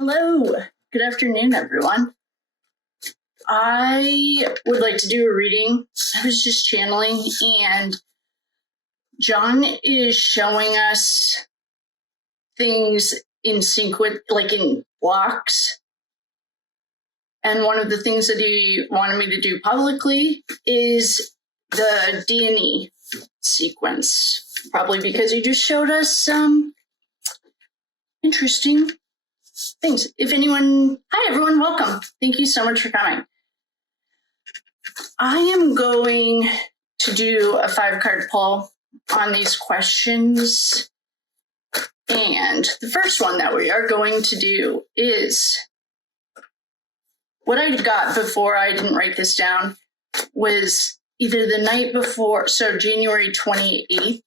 Hello, good afternoon, everyone. I would like to do a reading. I was just channeling, and John is showing us things in sequence, like in blocks. And one of the things that he wanted me to do publicly is the D&E sequence, probably because he just showed us some interesting things. Hi everyone, welcome. Thank you so much for coming. I am going to do a 5-card pull on these questions. And the first one that we are going to do is what I got before. I didn't write this down, was either the night before, so January 28th,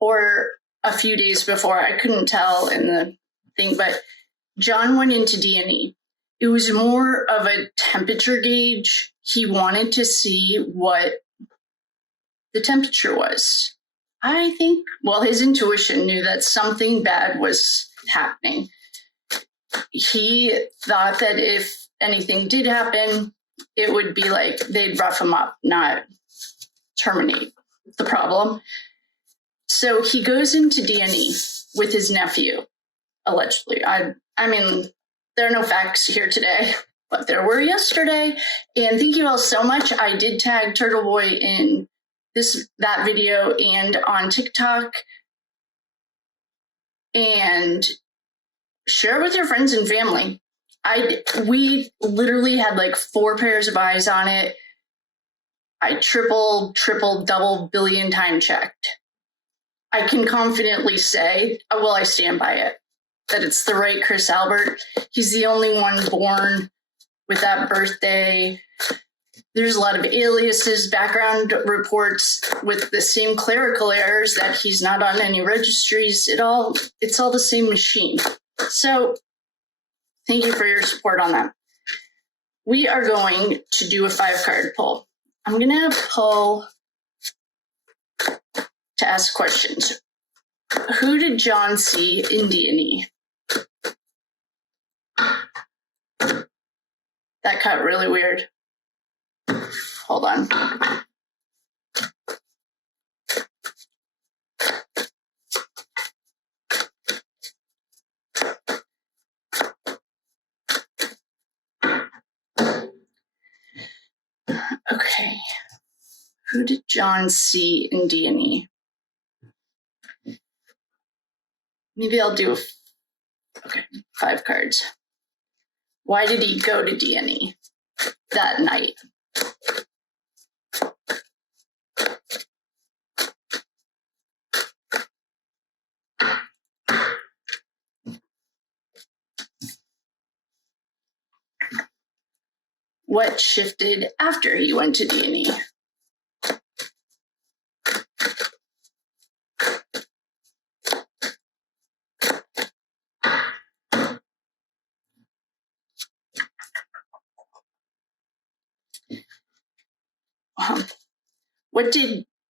or a few days before. I couldn't tell in the thing, but John went into D&E. It was more of a temperature gauge. He wanted to see what the temperature was. I think, well, his intuition knew that something bad was happening. He thought that if anything did happen, it would be like they'd rough him up, not terminate the problem. So he goes into D&E with his nephew, allegedly. I mean, there are no facts here today, but there were yesterday. And thank you all so much. I did tag Turtle Boy in that video and on TikTok. And share it with your friends and family. We literally had like 4 pairs of eyes on it. I triple, double billion time checked. I can confidently say, well, I stand by it, that it's the right Chris Albert. He's the only one born with that birthday. There's a lot of aliases, background reports with the same clerical errors that he's not on any registries. It's all the same machine. So thank you for your support on that. We are going to do a 5-card pull. I'm going to pull to ask questions. Who did John see in D&E? That got really weird. Hold on. Okay. Who did John see in D&E? Maybe I'll do 5 cards. Why did he go to D&E that night? What shifted after he went to D&E?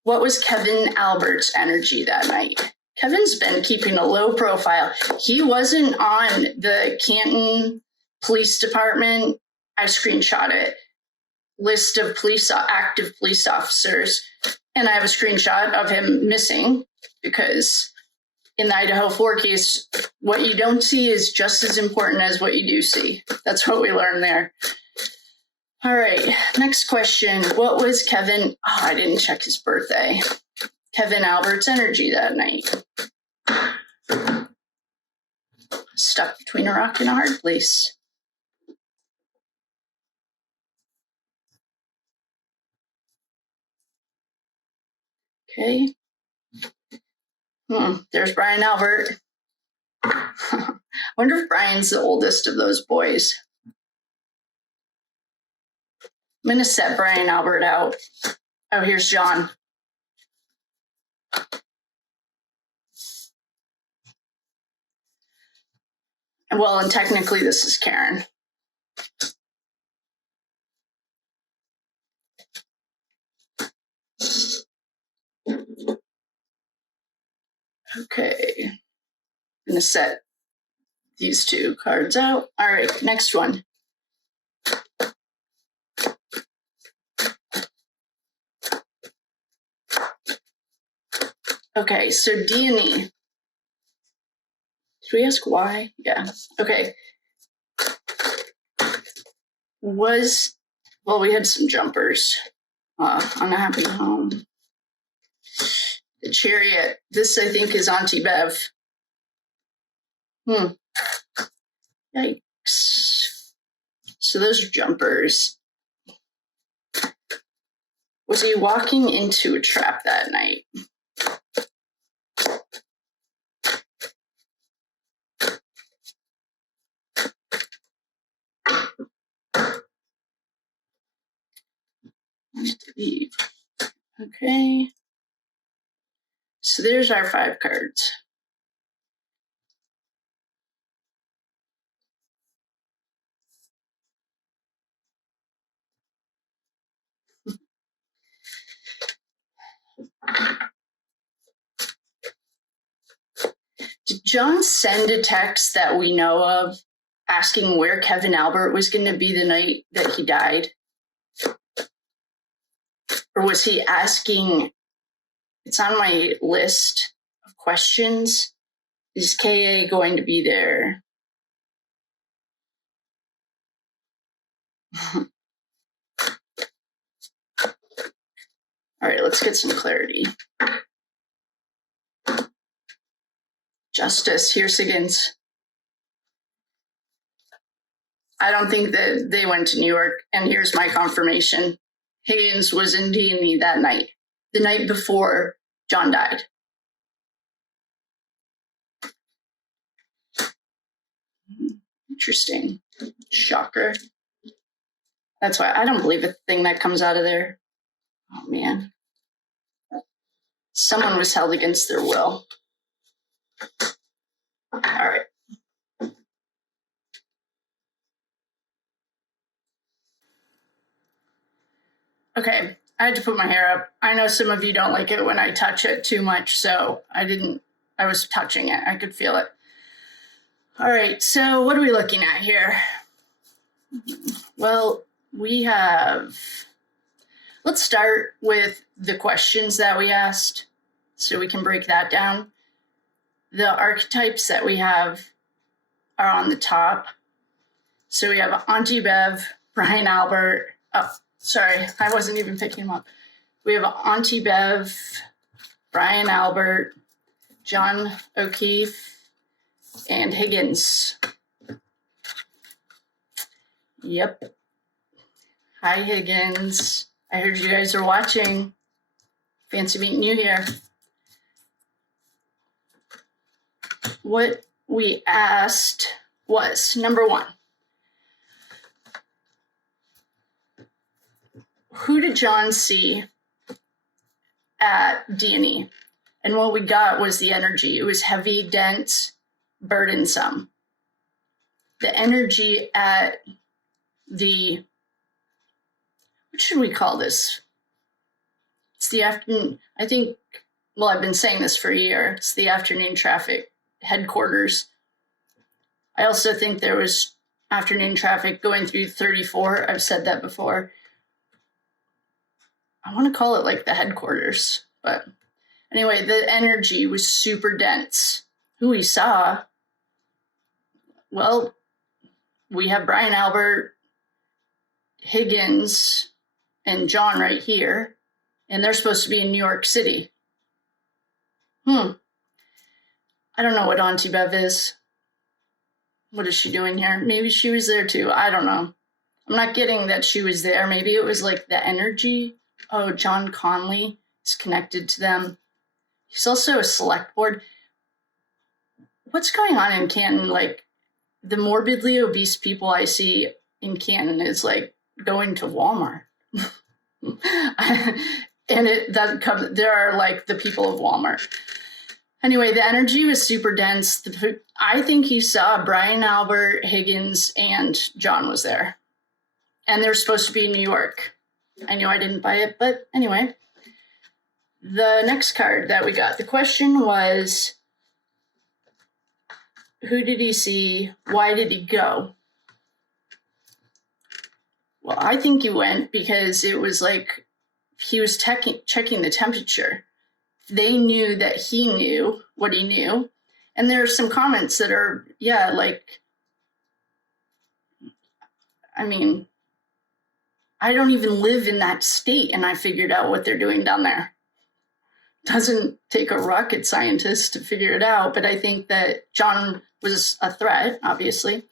What was Kevin Albert's energy that night? Kevin's been keeping a low profile. He wasn't on the Canton Police Department, I screenshot it, list of active police officers. And I have a screenshot of him missing, because in the Idaho 4 case, what you don't see is just as important as what you do see. That's what we learned there. All right, next question. What was Kevin? Oh, I didn't check his birthday. Kevin Albert's energy that night. Stuck between a rock and a hard place. Okay. There's Brian Albert. I wonder if Brian's the oldest of those boys. I'm going to set Brian Albert out. Oh, here's John. Well, and technically this is Karen. Okay. I'm going to set these two cards out. All right, next one. Okay, so D&E. Did we ask why? Yeah. Okay. We had some jumpers. Unhappy home. The Chariot. This, I think, is Auntie Bev. Yikes. So those are jumpers. Was he walking into a trap that night? Leave. Okay. So there's our 5 cards. Did John send a text that we know of asking where Kevin Albert was going to be the night that he died? Or was he asking, it's on my list of questions, is KA going to be there? All right, let's get some clarity. Justice, here's Higgins. I don't think that they went to New York, and here's my confirmation. Higgins was in D&E that night, the night before John died. Interesting. Shocker. That's why I don't believe a thing that comes out of there. Oh, man. Someone was held against their will. All right. Okay, I had to put my hair up. I know some of you don't like it when I touch it too much, so I was touching it. I could feel it. All right, so what are we looking at here? Well, let's start with the questions that we asked so we can break that down. The archetypes that we have are on the top. So we have Auntie Bev, Brian Albert. Oh, sorry, I wasn't even picking them up. We have Auntie Bev, Brian Albert, John O'Keefe, and Higgins. Yep. Hi, Higgins. I heard you guys are watching. Fancy meeting you here. What we asked was, number 1, who did John see at D&E? And what we got was the energy. It was heavy, dense, burdensome. The energy at what should we call this? It's the afternoon, I think, well, I've been saying this for a year. It's the afternoon traffic headquarters. I also think there was afternoon traffic going through 34. I've said that before. I want to call it like the headquarters, but anyway, the energy was super dense. Who we saw, well, we have Brian Albert, Higgins, and John right here, and they're supposed to be in New York City. I don't know what Auntie Bev is. What is she doing here? Maybe she was there too. I don't know. I'm not getting that she was there. Maybe it was like the energy. Oh, John Conley is connected to them. He's also a select board. What's going on in Canton? Like, the morbidly obese people I see in Canton is like going to Walmart. And there are like the people of Walmart. Anyway, the energy was super dense. I think he saw Brian Albert, Higgins, and John was there. And they're supposed to be in New York. I knew I didn't buy it, but anyway. The next card that we got, the question was, Who did he see? Why did he go? Well, I think he went because it was like he was checking the temperature. They knew that he knew what he knew. And there are some comments that are, yeah, like, I mean, I don't even live in that state and I figured out what they're doing down there. Doesn't take a rocket scientist to figure it out, but I think that John was a threat, obviously.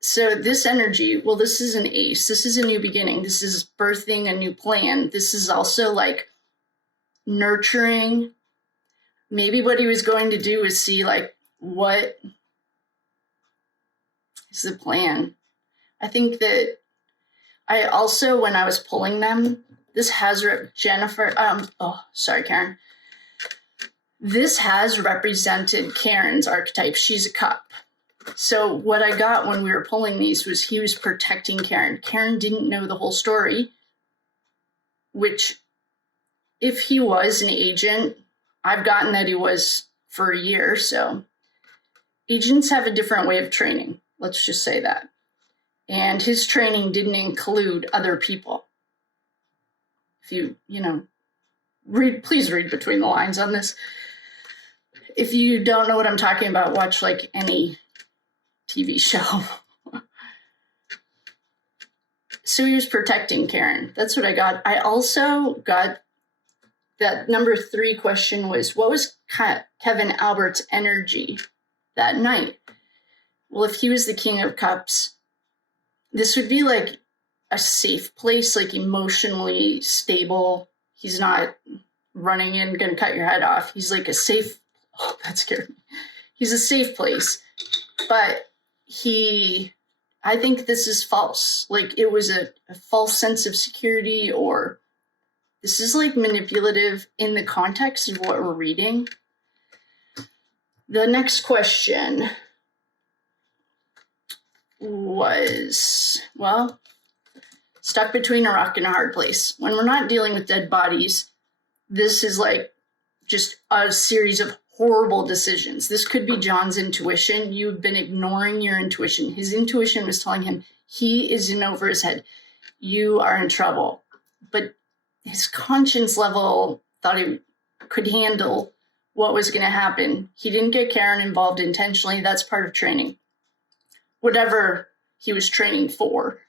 So this energy, well, this is an ace. This is a new beginning. This is birthing a new plan. This is also like nurturing. Maybe what he was going to do is see like, what is the plan? I think that I also, when I was pulling them, this has Jennifer, sorry, Karen. This has represented Karen's archetype. She's a cup. So what I got when we were pulling these was he was protecting Karen. Karen didn't know the whole story, which if he was an agent, I've gotten that he was for a year. So agents have a different way of training. Let's just say that. And his training didn't include other people. If you please read between the lines on this. If you don't know what I'm talking about, watch like any TV show. So he was protecting Karen. That's what I got. I also got that number 3 question was, what was Kevin Albert's energy that night? Well, if he was the King of Cups, this would be like a safe place, like emotionally stable. He's not running in, gonna cut your head off. He's like a safe, oh, that scared me. He's a safe place, but I think this is false. Like it was a false sense of security, or this is like manipulative in the context of what we're reading. The next question was, well, stuck between a rock and a hard place. When we're not dealing with dead bodies, this is like just a series of horrible decisions. This could be John's intuition. You've been ignoring your intuition. His intuition was telling him he is in over his head. You are in trouble. But his conscience level thought he could handle what was going to happen. He didn't get Karen involved intentionally. That's part of training. Whatever he was training for,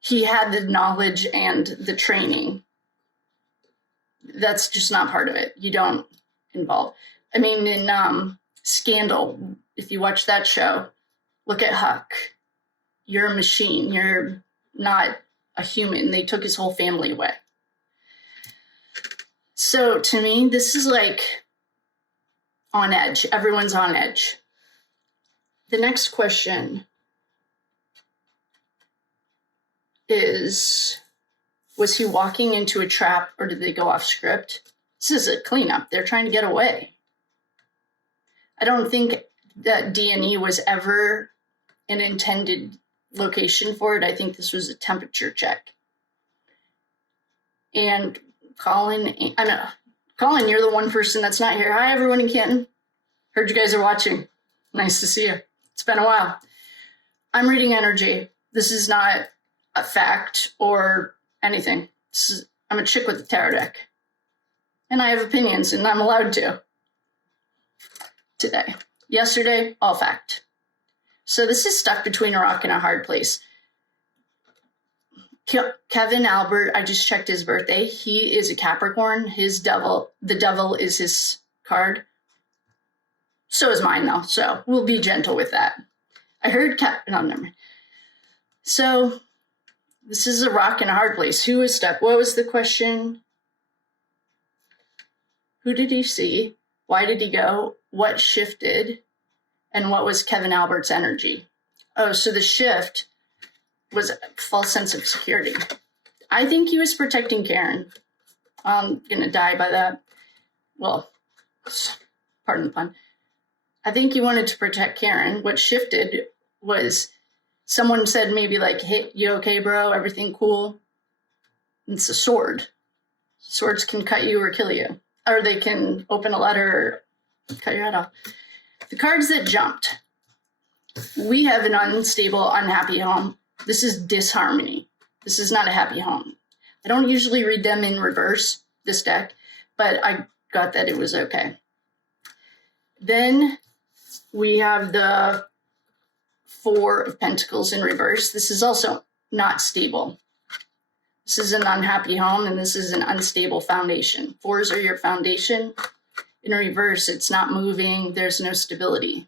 he had the knowledge and the training. That's just not part of it. You don't involve. I mean, in Scandal, if you watch that show, look at Huck. You're a machine. You're not a human. They took his whole family away. So to me, this is like on edge. Everyone's on edge. The next question is, was he walking into a trap or did they go off script? This is a cleanup. They're trying to get away. I don't think that D&E was ever an intended location for it. I think this was a temperature check. And Colin, you're the one person that's not here. Hi, everyone in Canton. Heard you guys are watching. Nice to see you. It's been a while. I'm reading energy. This is not a fact or anything. I'm a chick with a tarot deck. And I have opinions, and I'm allowed to. Today. Yesterday, all fact. So this is stuck between a rock and a hard place. Kevin Albert, I just checked his birthday. He is a Capricorn. The devil is his card. So is mine, though. So we'll be gentle with that. I heard no, never mind. So this is a rock and a hard place. Who was stuck? What was the question? Who did he see? Why did he go? What shifted? And what was Kevin Albert's energy? Oh, so the shift was a false sense of security. I think he was protecting Karen. I'm going to die by that. Well, pardon the pun. I think he wanted to protect Karen. What shifted was someone said maybe like, hey, you okay, bro? Everything cool? It's a sword. Swords can cut you or kill you. Or they can open a letter or cut your head off. The cards that jumped. We have an unstable, unhappy home. This is disharmony. This is not a happy home. I don't usually read them in reverse, this deck, but I got that it was okay. Then we have the Four of Pentacles in reverse. This is also not stable. This is an unhappy home, and this is an unstable foundation. Fours are your foundation. In reverse, it's not moving. There's no stability.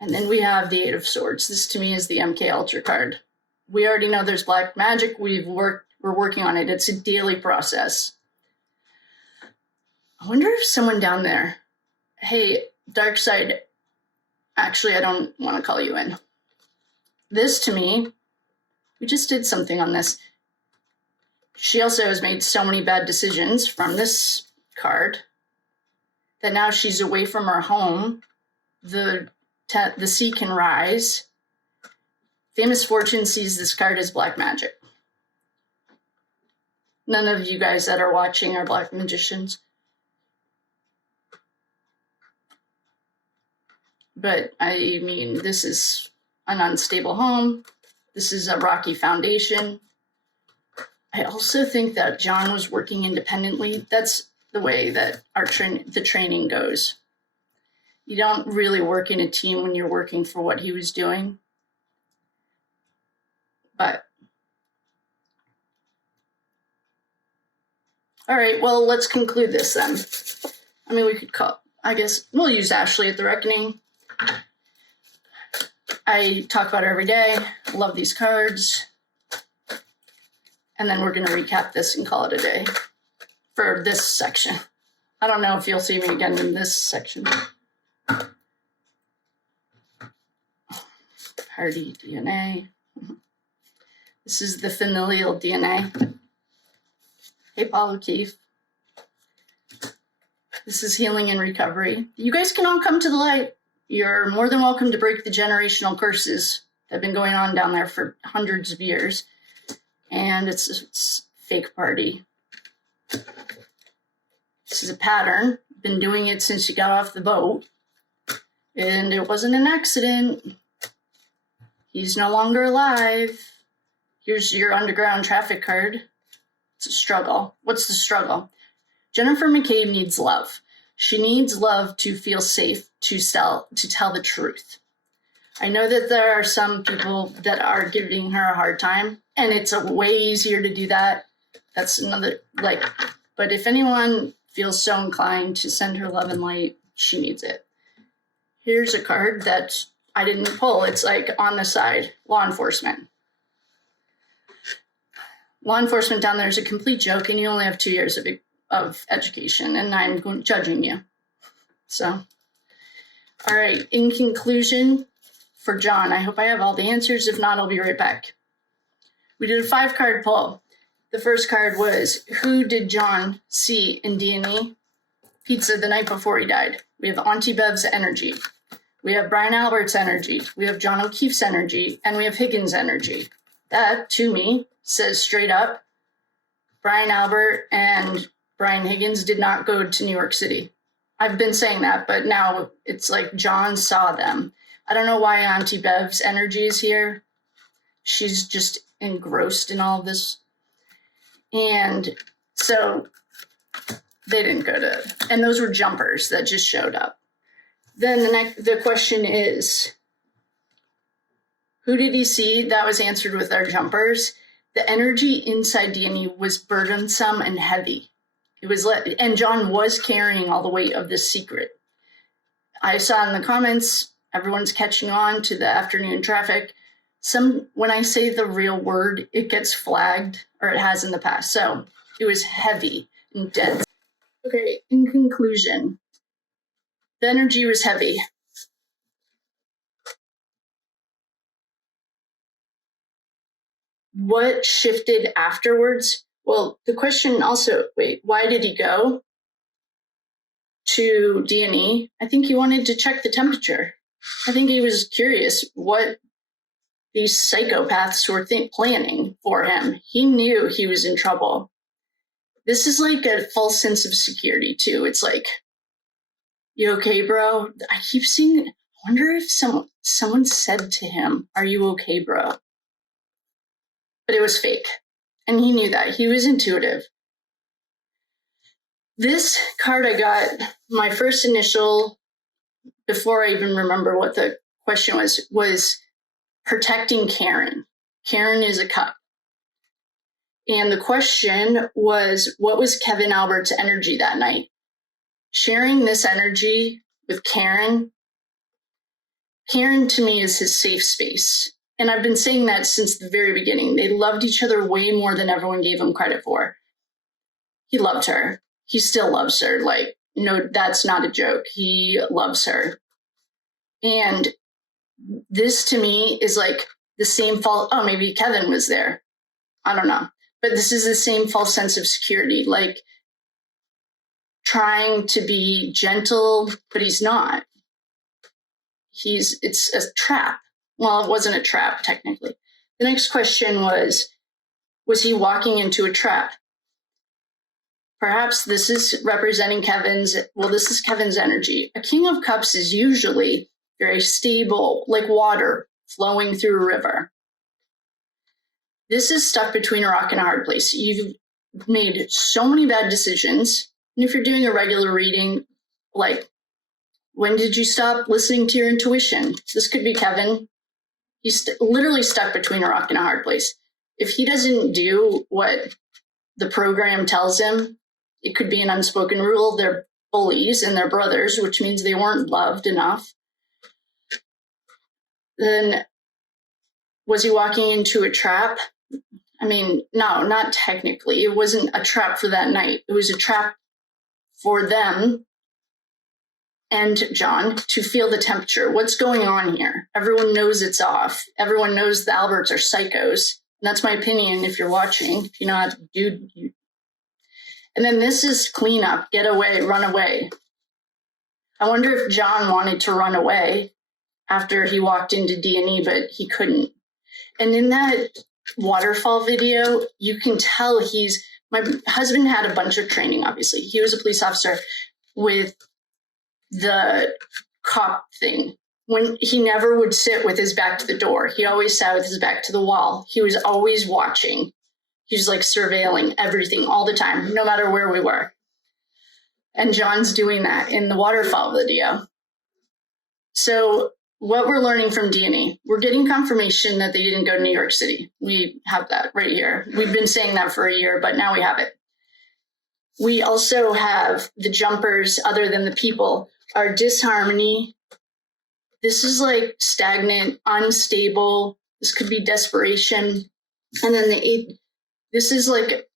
And then we have the Eight of Swords. This to me is the MK Ultra card. We already know there's black magic. We're working on it. It's a daily process. I wonder if someone down there, hey, dark side, actually, I don't want to call you in. This to me, we just did something on this. She also has made so many bad decisions from this card that now she's away from her home. The sea can rise. Famous Fortune sees this card as black magic. None of you guys that are watching are black magicians. But I mean, this is an unstable home. This is a rocky foundation. I also think that John was working independently. That's the way that the training goes. You don't really work in a team when you're working for what he was doing. But, all right, well, let's conclude this then. I mean, we could call, I guess, we'll use Ashley at the Reckoning. I talk about her every day. Love these cards. And then we're going to recap this and call it a day for this section. I don't know if you'll see me again in this section. Hardy DNA. This is the familial DNA. Hey, Paul O'Keefe. This is healing and recovery. You guys can all come to the light. You're more than welcome to break the generational curses that have been going on down there for hundreds of years. And it's a fake party. This is a pattern. Been doing it since you got off the boat. And it wasn't an accident. He's no longer alive. Here's your underground traffic card. It's a struggle. What's the struggle? Jennifer McCabe needs love. She needs love to feel safe, to tell the truth. I know that there are some people that are giving her a hard time, and it's a way easier to do that. That's another, but if anyone feels so inclined to send her love and light, she needs it. Here's a card that I didn't pull. It's like on the side, law enforcement. Law enforcement down there is a complete joke, and you only have 2 years of education, and I'm judging you. So, all right, in conclusion, for John, I hope I have all the answers. If not, I'll be right back. We did a 5-card pull. The first card was, who did John see in D&E Pizza the night before he died? We have Auntie Bev's energy. We have Brian Albert's energy. We have John O'Keefe's energy. And we have Higgins' energy. That, to me, says straight up, Brian Albert and Brian Higgins did not go to New York City. I've been saying that, but now it's like John saw them. I don't know why Auntie Bev's energy is here. She's just engrossed in all of this. And so they didn't go to, and those were jumpers that just showed up. Then the question is, who did he see? That was answered with our jumpers. The energy inside D&E was burdensome and heavy. It was and John was carrying all the weight of this secret. I saw in the comments, everyone's catching on to the afternoon traffic. When I say the real word, it gets flagged, or it has in the past. So it was heavy and dense. Okay, in conclusion, the energy was heavy. What shifted afterwards? Well, the question also, why did he go to D&E? I think he wanted to check the temperature. I think he was curious what these psychopaths were planning for him. He knew he was in trouble. This is like a false sense of security, too. It's like, You okay, bro? I keep seeing, I wonder if someone said to him, are you okay, bro? But it was fake. And he knew that. He was intuitive. This card I got, my first initial, before I even remember what the question was protecting Karen. Karen is a cup. And the question was, what was Kevin Albert's energy that night? Sharing this energy with Karen to me is his safe space. And I've been saying that since the very beginning. They loved each other way more than everyone gave him credit for. He loved her. He still loves her. Like, no, that's not a joke. He loves her. And this to me is like the same false, oh, maybe Kevin was there. I don't know. But this is the same false sense of security, like trying to be gentle, but he's not. It's a trap. Well, it wasn't a trap, technically. The next question was he walking into a trap? Perhaps this is representing this is Kevin's energy. A King of Cups is usually very stable, like water flowing through a river. This is stuck between a rock and a hard place. You've made so many bad decisions. And if you're doing a regular reading, like, when did you stop listening to your intuition? This could be Kevin. He's literally stuck between a rock and a hard place. If he doesn't do what the program tells him, it could be an unspoken rule. They're bullies and they're brothers, which means they weren't loved enough. Then was he walking into a trap? I mean, no, not technically. It wasn't a trap for that night. It was a trap for them and John to feel the temperature. What's going on here? Everyone knows it's off. Everyone knows the Alberts are psychos. And that's my opinion if you're watching. If you're not, dude. And then this is cleanup, get away, run away. I wonder if John wanted to run away after he walked into D&E, but he couldn't. And in that waterfall video, you can tell my husband had a bunch of training, obviously. He was a police officer with the cop thing. When he never would sit with his back to the door. He always sat with his back to the wall. He was always watching. He was like surveilling everything all the time, no matter where we were. And John's doing that in the waterfall video. So what we're learning from D&E, we're getting confirmation that they didn't go to New York City. We have that right here. We've been saying that for a year, but now we have it. We also have the jumpers, other than the people, are disharmony. This is like stagnant, unstable. This could be desperation. And then the 8, this is like,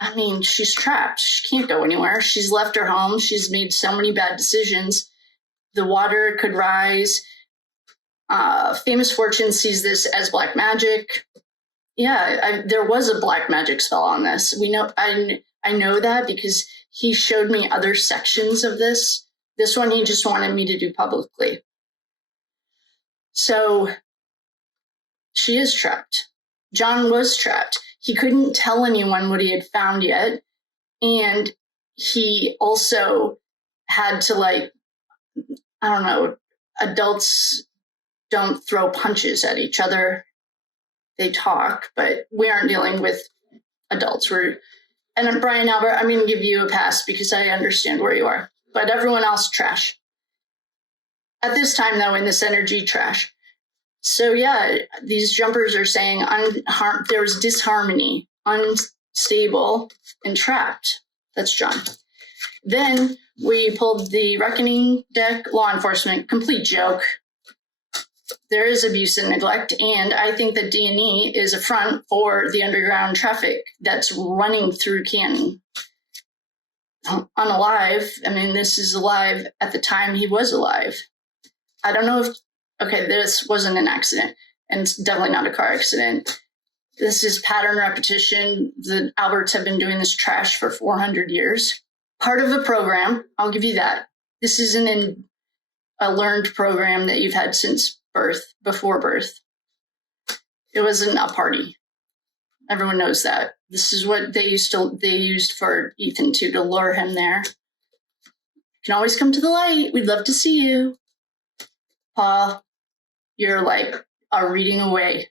I mean, she's trapped. She can't go anywhere. She's left her home. She's made so many bad decisions. The water could rise. Famous Fortune sees this as black magic. Yeah, there was a black magic spell on this. We know. I know that because he showed me other sections of this. This one he just wanted me to do publicly. So she is trapped. John was trapped. He couldn't tell anyone what he had found yet. And he also had to, like, I don't know, adults don't throw punches at each other. They talk, but we aren't dealing with adults. And Brian Albert, I'm going to give you a pass because I understand where you are. But everyone else, trash. At this time, though, in this energy, trash. So yeah, these jumpers are saying there was disharmony, unstable, and trapped. That's John. Then we pulled the Reckoning deck, law enforcement, complete joke. There is abuse and neglect, and I think that D&E is a front for the underground traffic that's running through Canton. Unalive, I mean, this is alive at the time he was alive. I don't know if, okay, this wasn't an accident, and it's definitely not a car accident. This is pattern repetition. The Alberts have been doing this trash for 400 years. Part of the program, I'll give you that. This isn't a learned program that you've had since birth, before birth. It wasn't a party. Everyone knows that. This is what they used for Ethan to lure him there. can always come to the light. We'd love to see you. Paul, you're like a reading away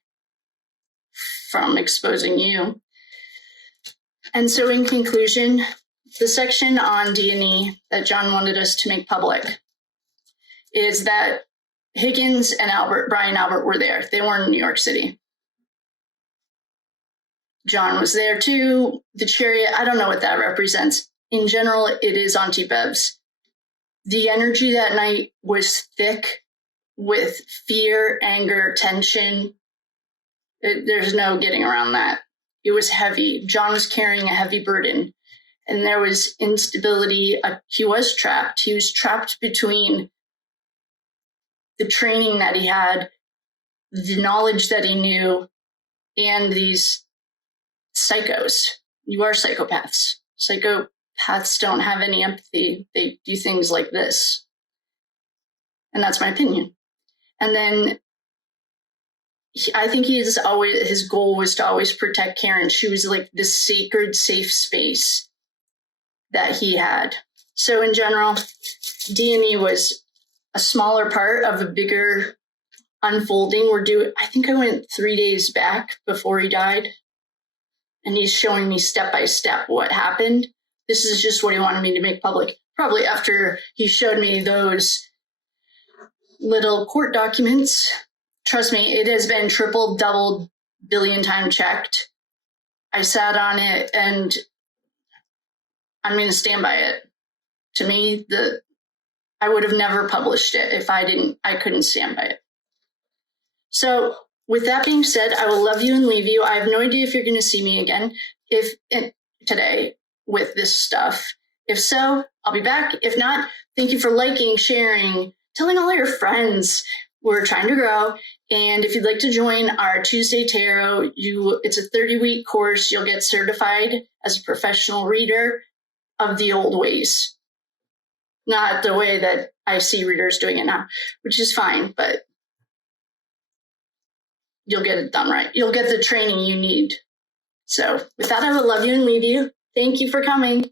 from exposing you. And so in conclusion, the section on D&E that John wanted us to make public is that Higgins and Brian Albert were there. They weren't in New York City. John was there too. The chariot, I don't know what that represents. In general, it is Auntie Bev's. The energy that night was thick with fear, anger, tension. There's no getting around that. It was heavy. John was carrying a heavy burden, and there was instability. He was trapped. He was trapped between the training that he had, the knowledge that he knew, and these psychos. You are psychopaths. Psychopaths don't have any empathy. They do things like this. And that's my opinion. And then I think his goal was to always protect Karen. She was like this sacred, safe space that he had. So in general, D&E was a smaller part of a bigger unfolding. I think I went 3 days back before he died, and he's showing me step by step what happened. This is just what he wanted me to make public. Probably after he showed me those little court documents. Trust me, it has been triple, double, billion time checked. I sat on it, and I'm going to stand by it. To me, I would have never published it if I couldn't stand by it. So with that being said, I will love you and leave you. I have no idea if you're going to see me again today with this stuff. If so, I'll be back. If not, thank you for liking, sharing, telling all your friends. We're trying to grow. And if you'd like to join our Tuesday Tarot, it's a 30-week course. You'll get certified as a professional reader of the old ways. Not the way that I see readers doing it now, which is fine, but you'll get it done right. You'll get the training you need. So with that, I will love you and leave you. Thank you for coming.